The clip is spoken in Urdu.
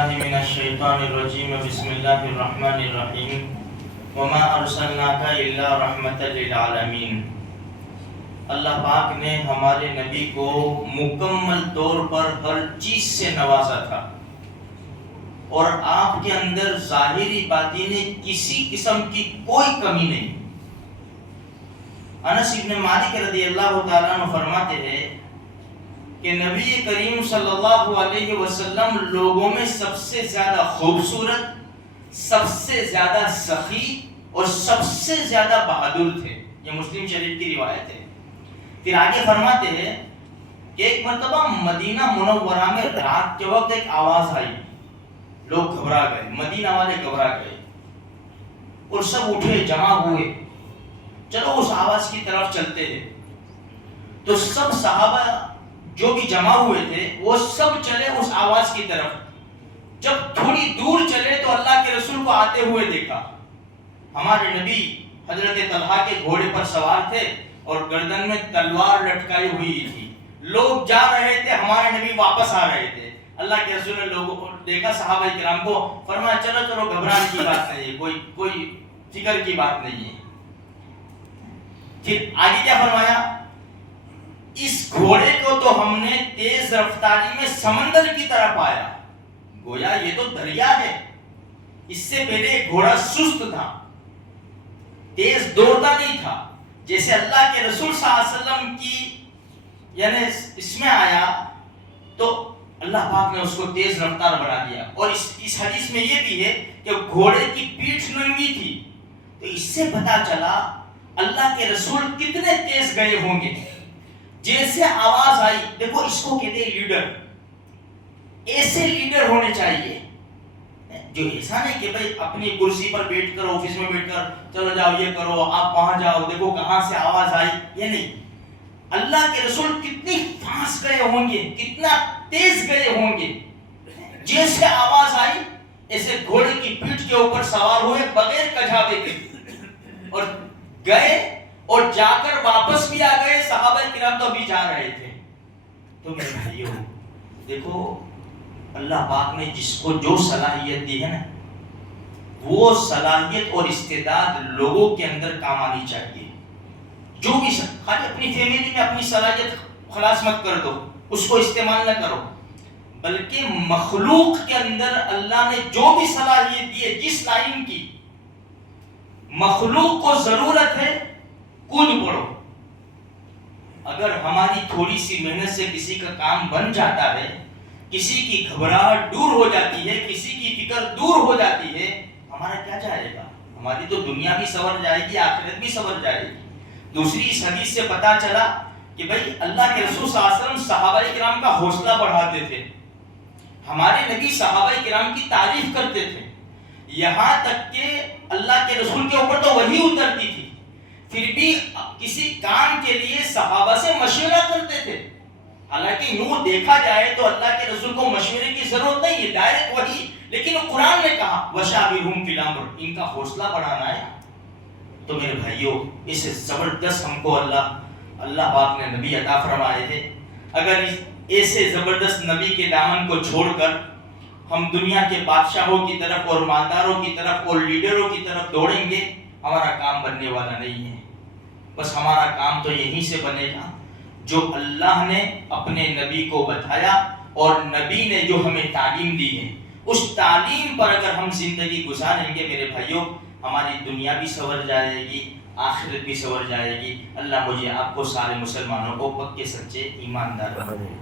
باللہ من الشیطان الرجیم بسم اللہ الرحمن الرحیم وما ارسلناک الا رحمۃ للعالمین۔ اللہ پاک نے ہمارے نبی کو مکمل طور پر ہر چیز سے نوازا تھا اور آپ کے اندر ظاہری باطنی کسی قسم کی کوئی کمی نہیں۔ انس ابن مالک رضی اللہ تعالیٰ عنہ فرماتے ہیں کہ نبی کریم صلی اللہ علیہ وسلم لوگوں میں سب سے زیادہ خوبصورت، سب سے زیادہ سخی اور سب سے زیادہ بہادر تھے۔ یہ مسلم شریف کی روایت ہے۔ پھر آگے فرماتے ہیں کہ ایک مرتبہ مدینہ منورہ میں رات کے وقت ایک آواز آئی، لوگ گھبرا گئے، مدینہ والے گھبرا گئے اور سب اٹھے، جمع ہوئے، چلو اس آواز کی طرف چلتے ہیں۔ تو سب صحابہ جو بھی جمع ہوئے تھے وہ سب چلے اس آواز کی طرف۔ جب تھوڑی دور چلے تو اللہ کے رسول کو آتے ہوئے دیکھا۔ ہمارے نبی حضرت طلحہ کے گھوڑے پر سوار تھے اور گردن میں تلوار لٹکائی ہوئی تھی۔ لوگ جا رہے تھے، ہمارے نبی واپس آ رہے تھے۔ اللہ کے رسول نے لوگوں کو دیکھا، صحابہ کرام کو، فرمایا چلو چلو، گھبرانے کی بات نہیں ہے، کوئی فکر کی بات نہیں ہے۔ پھر آگے کیا فرمایا؟ اس گھوڑے کو تو ہم نے تیز رفتاری میں سمندر کی طرف پایا، گویا یہ تو دریا ہے۔ اس سے پہلے ایک گھوڑا سست تھا، تیز دوڑتا نہیں تھا۔ جیسے اللہ کے رسول صلی اللہ علیہ وسلم کی یعنی اس میں آیا تو اللہ پاک نے اس کو تیز رفتار بنا دیا۔ اور اس حدیث میں یہ بھی ہے کہ گھوڑے کی پیٹھ ننگی تھی، تو اس سے پتا چلا اللہ کے رسول کتنے تیز گئے ہوں گے۔ جیسے آواز آئی، دیکھو اس کو کہتے ہیں لیڈر، ایسے لیڈر ہونے چاہیے جو ایسا نہیں کہ بھائی اپنی کرسی پر بیٹھ کر، آفس میں بیٹھ کر چلو جاؤ یہ کرو، آپ وہاں جاؤ، دیکھو کہاں سے آواز آئی، یہ نہیں۔ اللہ کے رسول کتنی فاسٹ گئے ہوں گے، کتنا تیز گئے ہوں گے۔ جیسے آواز آئی ایسے گھوڑے کی پیٹھ کے اوپر سوار ہوئے بغیر کجاوے کے اور گئے، اور جا کر واپس بھی آ گئے۔ صحابہ کرام تو ابھی جا رہے تھے۔ تو میرے بھائیو دیکھو، اللہ پاک نے جس کو جو صلاحیت دی ہے نا، وہ صلاحیت اور استعداد لوگوں کے اندر کام آنی چاہیے۔ جو بھی خالی اپنی فیملی میں اپنی صلاحیت خلاص مت کر دو، اس کو استعمال نہ کرو، بلکہ مخلوق کے اندر اللہ نے جو بھی صلاحیت دی ہے، جس لائن کی مخلوق کو ضرورت ہے، کود پڑو۔ اگر ہماری تھوڑی سی محنت سے کسی کا کام بن جاتا ہے، کسی کی گھبراہٹ دور ہو جاتی ہے، کسی کی فکر دور ہو جاتی ہے، ہمارا کیا جائے گا؟ ہماری تو دنیا بھی سنور جائے گی، آخرت بھی سنور جائے گی۔ دوسری اس حدیث سے پتا چلا کہ بھائی اللہ کے رسول صلی اللہ علیہ وسلم صحابہ کرام کا حوصلہ بڑھاتے تھے۔ ہمارے نبی صحابہ کرام کی تعریف کرتے تھے، یہاں تک کہ اللہ کے رسول کے اوپر تو وحی اترتی تھی، پھر بھی کسی کام کے لیے صحابہ سے مشورہ کرتے تھے۔ حالانکہ یوں دیکھا جائے تو اللہ کے رسول کو مشورے کی ضرورت نہیں ہے، ڈائریکٹ وحی، لیکن قرآن نے کہا وَشَاوِرْهُمْ فِي الْأَمْرِ، ان کا حوصلہ بڑھانا ہے۔ تو میرے بھائیوں، اس زبردست ہم کو اللہ پاک نے نبی عطا فرمائے ہیں۔ اگر ایسے زبردست نبی کے دامن کو چھوڑ کر ہم دنیا کے بادشاہوں کی طرف اور مالداروں کی طرف اور لیڈروں کی طرف دوڑیں گے، ہمارا کام بننے والا نہیں ہے۔ بس ہمارا کام تو یہیں سے بنے گا جو اللہ نے اپنے نبی کو بتایا اور نبی نے جو ہمیں تعلیم دی ہے، اس تعلیم پر اگر ہم زندگی گزاریں گے میرے بھائیوں، ہماری دنیا بھی سنور جائے گی، آخرت بھی سنور جائے گی۔ اللہ مجھے آپ کو سارے مسلمانوں کو پکے سچے ایماندار بنائے۔